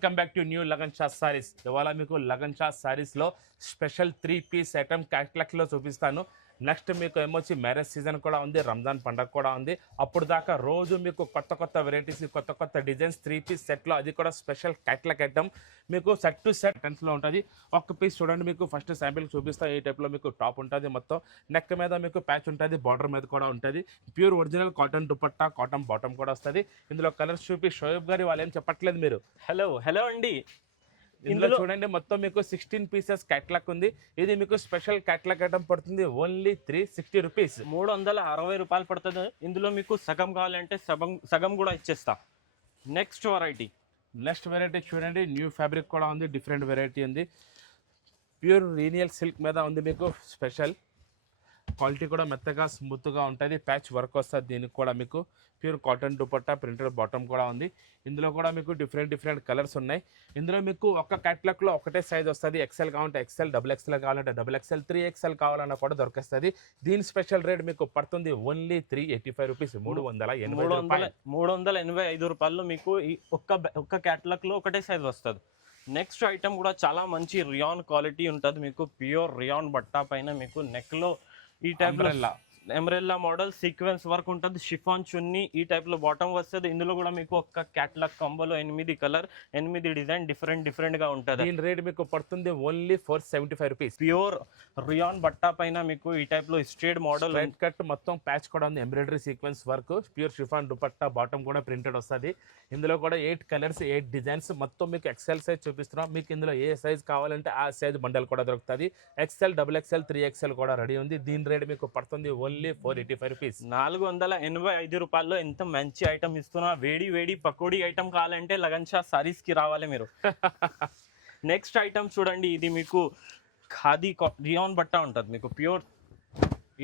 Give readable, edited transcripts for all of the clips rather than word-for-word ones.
Welcome back to new Lagan Shah sarees. ఇవాళ మీకు లగన్ షా సారీస్లో స్పెషల్ 3 పీస్ ఐటమ్ క్యాట్లాక్లో చూపిస్తాను. నెక్స్ట్ మీకు ఏమొచ్చి మ్యారేజ్ సీజన్ కూడా ఉంది, రంజాన్ పండగ కూడా ఉంది. అప్పుడు దాకా రోజు మీకు కొత్త కొత్త వెరైటీస్, కొత్త కొత్త డిజైన్స్ 3 పీస్ సెట్లో, అది కూడా స్పెషల్ క్యాట్లాక్ ఐటమ్ మీకు సెట్ టు సెట్ టెన్స్లో ఉంటుంది. ఒక్క పీస్ చూడండి, మీకు ఫస్ట్ శాంపిల్ చూపిస్తా. ఈ టైప్లో మీకు టాప్ ఉంటుంది, మొత్తం నెక్ మీద మీకు ప్యాచ్ ఉంటుంది, బార్డర్ మీద కూడా ఉంటుంది. Pure original cotton dupatta, cotton bottom కూడా వస్తుంది. ఇందులో కలర్స్ చూపి షోయబ్ గారి వాళ్ళు ఏం చెప్పట్లేదు మీరు. హలో అండి. ఇందులో చూడండి మొత్తం మీకు 16 పీసెస్ క్యాట్లాక్ ఉంది. ఇది మీకు స్పెషల్ క్యాట్లాక్ ఐటమ్ పడుతుంది ఓన్లీ 360 రూపీస్, 360 రూపాయలు పడుతుంది. ఇందులో మీకు సగం కావాలంటే సగం కూడా ఇచ్చేస్తా. నెక్స్ట్ వెరైటీ చూడండి, న్యూ ఫ్యాబ్రిక్ కూడా ఉంది, డిఫరెంట్ వెరైటీ ఉంది. ప్యూర్ రీనియల్ సిల్క్ మీద ఉంది, మీకు స్పెషల్ క్వాలిటీ కూడా మెత్తగా స్మూత్గా ఉంటుంది. ప్యాచ్ వర్క్ వస్తుంది. దీనికి కూడా మీకు pure cotton dupatta, printed bottom కూడా ఉంది. ఇందులో కూడా మీకు డిఫరెంట్ కలర్స్ ఉన్నాయి. ఇందులో మీకు ఒక్క క్యాట్లాక్లో ఒకటే సైజ్ వస్తుంది. ఎక్సెల్ కావాలంటే ఎక్సెల్, డబుల్ ఎక్సెల్ కావాలంటే డబుల్ ఎక్సెల్, 3XL కావాలన్నా కూడా దొరికేస్తుంది. దీని స్పెషల్ రేట్ మీకు పడుతుంది ఓన్లీ 385 రూపీస్, 385 రూపాయలు మీకు ఒక్క క్యాట్లాక్లో ఒకటే సైజ్ వస్తుంది. నెక్స్ట్ ఐటమ్ కూడా చాలా మంచి రియాన్ క్వాలిటీ ఉంటుంది. మీకు ప్యూర్ రియాన్ బట్టా పైన మీకు నెక్లో ఈ type umbrella model sequence work ఉంటుంది. షిఫాన్ చున్నీ ఈ టైప్లో బాటమ్ వస్తుంది. ఇందులో కూడా మీకు ఒక్క క్యాట్లాగ్ కాంబోలో 8 కలర్, 8 డిజైన్ డిఫరెంట్గా ఉంటుంది. దీని రేట్ మీకు పడుతుంది ఓన్లీ 475 రూపీస్. ప్యూర్ రియాన్ బట్టా పైన మీకు ఈ టైప్లో స్ట్రేట్ మోడల్ రెడ్ కట్ మొత్తం ప్యాచ్ కూడా ఉంది, embroidery sequence work, pure chiffon dupatta, bottom కూడా ప్రింటెడ్ వస్తుంది. ఇందులో కూడా 8 కలర్స్, 8 డిజైన్స్, మొత్తం మీకు ఎక్సెల్ సైజ్ చూపిస్తున్నాం. మీకు ఇందులో ఏ సైజ్ కావాలంటే ఆ సైజ్ బండల్ కూడా దొరుకుతుంది. ఎక్సెల్, డబుల్ ఎక్సెల్, 3XL కూడా రెడీ ఉంది. దీని రేట్ మీకు పడుతుంది ఓన్లీ 485 రూపీస్, 485 రూపాయల్లో ఎంత మంచి ఐటమ్ ఇస్తున్నా. వేడి పకోడీ ఐటమ్ కావాలంటే లగన్ షా సారీస్ కి రావాలి మీరు. నెక్స్ట్ ఐటమ్ చూడండి, ఇది మీకు ఖాదీ రియాన్ బట్టా ఉంటుంది. మీకు ప్యూర్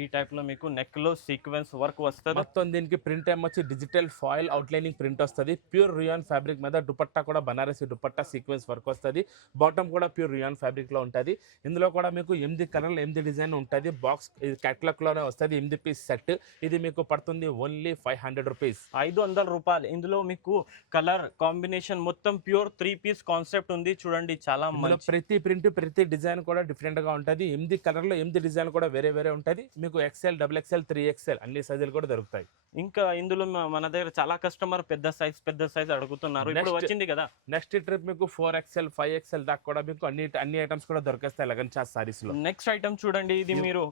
ఈ టైప్లో మీకు నెక్లో సీక్వెన్స్ వర్క్ వస్తుంది. మొత్తం దీనికి ప్రింట్ ఏమొచ్చి డిజిటల్ ఫాయిల్ అవుట్లైనింగ్ ప్రింట్ వస్తుంది. ప్యూర్ రియాన్ ఫ్యాబ్రిక్ మీద దుపట్టా కూడా బనారసి దుపట్టా సీక్వెన్స్ వర్క్ వస్తుంది. బాటమ్ కూడా ప్యూర్ రియాన్ ఫ్యాబ్రిక్లో ఉంటుంది. ఇందులో కూడా మీకు 8 కలర్లు, 8 డిజైన్ ఉంటుంది. బాక్స్ ఇది క్యాట్లాక్లోనే వస్తుంది, 8 పీస్ సెట్. ఇది మీకు పడుతుంది ఓన్లీ 500 రూపీస్, 500 రూపాయలు. ఇందులో మీకు కలర్ కాంబినేషన్ మొత్తం ప్యూర్ 3 పీస్ కాన్సెప్ట్ ఉంది. చూడండి చాలా ప్రతి ప్రింట్, ప్రతి డిజైన్ కూడా డిఫరెంట్గా ఉంటుంది. 8 కలర్లో 8 డిజైన్ కూడా వేరే ఉంటుంది. మీకు ఎక్సెల్, డబుల్ ఎక్సెల్, 3XL అన్ని సైజులు కూడా దొరుకుతాయి. ఇంకా ఇందులో మన దగ్గర చాలా కస్టమర్ పెద్ద సైజ్ అడుగుతున్నారు. ఇప్పుడు వచ్చింది కదా నెక్స్ట్ ట్రిప్ మీకు 4XL, 5XL దాకా కూడా మీకు అన్ని ఐటమ్స్ కూడా దొరికేస్తాయి లగన్ షా సారీస్ లో. నెక్స్ట్ ఐటమ్ చూడండి, ఇది మీరు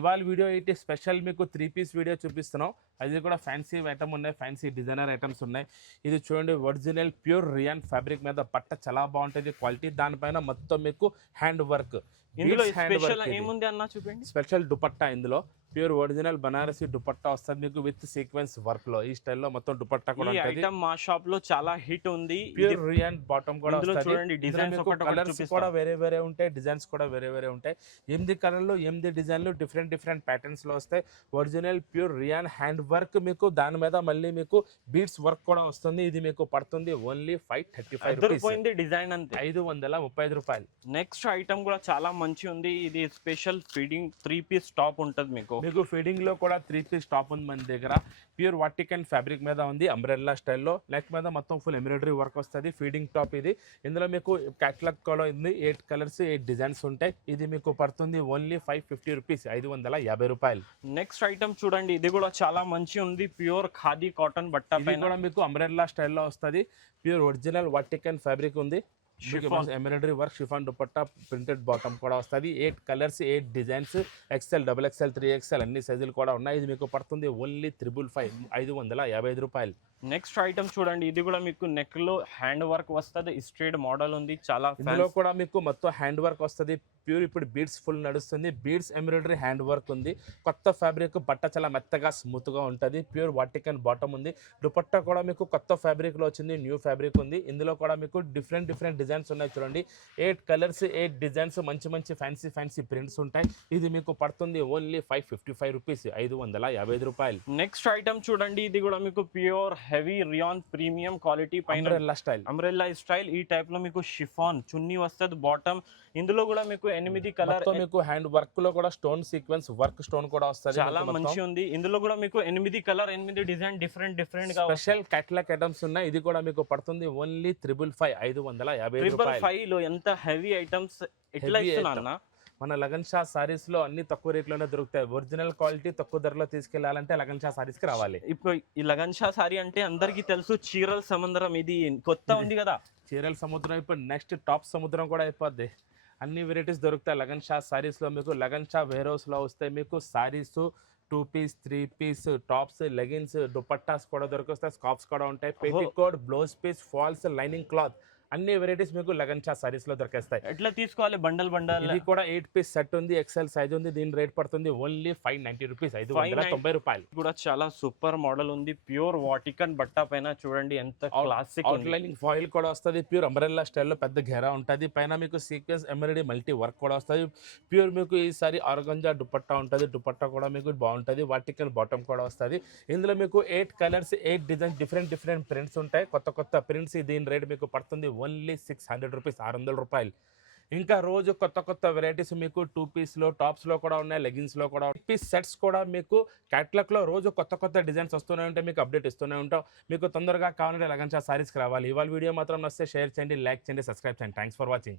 ఇవాళ వీడియో అయితే స్పెషల్ మీకు 3 పీస్ వీడియో చూపిస్తున్నాం. అది కూడా ఫ్యాన్సీ ఐటమ్ ఉన్నాయి, ఫ్యాన్సీ డిజైనర్ ఐటమ్స్ ఉన్నాయి. ఇది చూడండి, ఒరిజినల్ ప్యూర్ రియాన్ ఫ్యాబ్రిక్ మీద పట్ట చాలా బాగుంటుంది క్వాలిటీ. దానిపైన మొత్తం మీకు హ్యాండ్ వర్క్. ఇందులో స్పెషల్ ఏముంది అన్న చూడండి. స్పెషల్ దుపట్టా, ఇందులో ప్యూర్ ఒరిజినల్ బనారసి దుపట్టా వస్తుంది మీకు విత్ సీక్వెన్స్ వర్క్ లో. ఈ స్టైల్లో మొత్తం దుపట్టా కూడా ఉంటుంది. మా షాప్ లో చాలా హిట్ ఉంది. ప్యూర్ రియాన్ బాటమ్ కూడా చూడండి, డిజైన్స్ కలర్స్ కూడా వేరే ఉంటాయి, డిజైన్స్ కూడా వేరే ఉంటాయి. 8 కలర్లు, 8 డిజైన్లు, డిఫరెంట్ ప్యాటర్న్స్ లో వస్తాయి. Original pure rayon hand work, మీకు దాని మీద మళ్ళీ మీకు బీడ్స్ వర్క్ కూడా వస్తుంది. ఇది మీకు పడుతుంది ఓన్లీ 535 రూపీస్, డిజైన్ అంతే 535 రూపాయలు. నెక్స్ట్ ఐటమ్ కూడా చాలా మంచి ఉంది. ఇది స్పెషల్ ఫీడింగ్ 3 పీస్ టాప్ ఉంటుంది. మీకు ఫీడింగ్ లో కూడా 3 పీస్ టాప్ ఉంది మన దగ్గర. ప్యూర్ వాటికన్ ఫ్యాబ్రిక్ మీద ఉంది, అంబ్రెల్లా స్టైల్లో. నెక్ మీద మొత్తం ఫుల్ ఎంబ్రాయిడరీ వర్క్ వస్తుంది. ఫీడింగ్ టాప్ ఇది. ఇందులో మీకు క్యాట్లాగ్ కూడా ఉంది, 8 కలర్స్, 8 డిజైన్స్ ఉంటాయి. ఇది మీకు పడుతుంది ఓన్లీ 550 రూపీస్, 550 రూపాయలు. నెక్స్ట్ ఐటమ్ చూడండి, ఇది కూడా చాలా మంచి ఉంది. ప్యూర్ ఖాదీ కాటన్ బట్టా పైన కూడా మీకు అంబ్రెల్లా స్టైల్లో వస్తుంది. ప్యూర్ ఒరిజినల్ వాటికన్ ఫ్యాబ్రిక్ ఉంది. Embroidery work, chiffon dupatta, printed bottom కూడా వస్తుంది. 8 colours, 8 designs, XL, double XL, 3XL అన్ని సైజులు కూడా ఉన్నాయి. ఇది మీకు పడుతుంది ఓన్లీ 555 రూపాయలు. నెక్స్ట్ ఐటమ్ చూడండి, ఇది కూడా మీకు నెక్ లో హ్యాండ్ వర్క్ వస్తుంది. స్ట్రేట్ మోడల్ ఉంది చాలా. ఇందులో కూడా మీకు మొత్తం హ్యాండ్ వర్క్ వస్తుంది. ప్యూర్ ఇప్పుడు బీడ్స్ ఫుల్ నడుస్తుంది. బీడ్స్ ఎంబ్రాయిడరీ హ్యాండ్ వర్క్ ఉంది. కొత్త ఫ్యాబ్రిక్, బట్ట చాలా మెత్తగా స్మూత్ గా ఉంటుంది. ప్యూర్ వాటికన్ బాటమ్ ఉంది. దుపట్టా కూడా మీకు కొత్త ఫ్యాబ్రిక్ లో వచ్చింది, న్యూ ఫ్యాబ్రిక్ ఉంది. ఇందులో కూడా మీకు డిఫరెంట్ డిజైన్స్ ఉన్నాయి. చూడండి, 8 కలర్స్, 8 డిజైన్స్, మంచి ఫ్యాన్సీ ప్రింట్స్ ఉంటాయి. ఇది మీకు పడుతుంది ఓన్లీ 555 రూపీస్, 555 రూపాయలు. నెక్స్ట్ ఐటమ్ చూడండి, ఇది కూడా మీకు pure heavy rayon premium quality పైన అంబ్రెల్లా స్టైల్. అంబ్రెల్లా స్టైల్ ఈ టైప్ లో మీకు షిఫాన్ చున్నీ వస్తుంది బాటమ్. ఇందులో కూడా మీకు 8 కలర్, మొత్తం మీకు హ్యాండ్ వర్క్ లో కూడా స్టోన్ సీక్వెన్స్ వర్క్ స్టోన్ కూడా వస్తుంది. చాలా మంచి ఉంది. ఇందులో కూడా మీకు 8 కలర్ 8 డిజైన్ డిఫరెంట్ గా స్పెషల్ కేటలాగ్ ఐటమ్స్ ఉన్నాయి. ఇది కూడా మీకు పడుతుంది ఓన్లీ 555 రూపాయలు. 555 లో ఎంత హెవీ ఐటమ్స్ ఎట్లా Heavy ఇస్తున్నా item. అన్న? మన లగన్ షా సారీస్ లో అన్ని తక్కువ రేట్లోనే దొరుకుతాయి. ఒరిజినల్ క్వాలిటీ తక్కువ ధరలో తీసుకెళ్లాలంటే లగన్ షా సారీస్ కి రావాలి. ఇప్పుడు ఈ లగన్ షా సారీ అంటే అందరికి తెలుసు, చీరల సముద్రం. ఇది కొత్త ఉంది కదా, చీరల సముద్రం. ఇప్పుడు నెక్స్ట్ టాప్ సముద్రం కూడా అయిపోద్ది. అన్ని వెరైటీస్ దొరుకుతాయి లగన్ షా సారీస్ లో. మీకు లగన్ షా వేర్ హౌస్ లో వస్తాయి. మీకు sarees 2 piece 3 piece tops, leggings, dupattas కూడా దొరుకుతాయి. స్కార్ఫ్స్ కూడా ఉంటాయి. Petticoat, blouse piece, falls, lining cloth అన్ని వెరైటీస్ మీకు లగన్ షా సారీస్ లో దొరికేస్తాయి. ఎట్లా తీసుకోవాలి? Bundle bundle. ఇది కూడా 8 పీస్ సెట్ ఉంది. ఎక్సెల్ సైజ్ ఉంది. దీని రేట్ పడుతుంది ఓన్లీ 590 రూపీస్, 590 రూపాయలు. కూడా చాలా సూపర్ మోడల్ ఉంది. ప్యూర్ వాటికన్ బట్ట పైన చూడండి ఎంత క్లాసిక్. అవుట్లైనింగ్ ఫాయిల్ కూడా వస్తుంది. ప్యూర్ అంబ్రెల్లా స్టైల్లో పెద్ద ఘెరా ఉంటుంది. పైన మీకు సీక్వెన్స్ ఎంబ్రాయిడరీ మల్టీ వర్క్ కూడా వస్తుంది. ప్యూర్ మీకు ఈసారి ఆర్గంజా దుపట్టా ఉంటుంది. దుపట్టా కూడా మీకు బాగుంటుంది. వర్టికల్ బాటమ్ కూడా వస్తుంది. ఇందులో మీకు 8 కలర్స్ 8 డిజైన్స్ డిఫరెంట్ ప్రింట్స్ ఉంటాయి. కొత్త ప్రింట్స్. దీని రేట్ మీకు పడుతుంది ఓన్లీ 600 రూపీస్, 600 రూపాయలు. ఇంకా రోజు కొత్త వెరైటీస్ మీకు 2 పీస్లో టాప్స్లో కూడా ఉన్నాయి. లెగిన్స్లో కూడా పీస్ సెట్స్ కూడా మీకు క్యాట్లాగ్లో రోజు కొత్త డిజైన్స్ వస్తూనే ఉంటాయి. మీకు అప్డేట్ ఇస్తూనే ఉంటాం. మీకు తొందరగా కావాలంటే లగన్ షా సారీస్కి రావాలి. ఇవాళ వీడియో మాత్రం నచ్చితే షేర్ చేయండి, లైక్ చేయండి, సబ్స్క్రైబ్ చేయండి. Thanks for watching.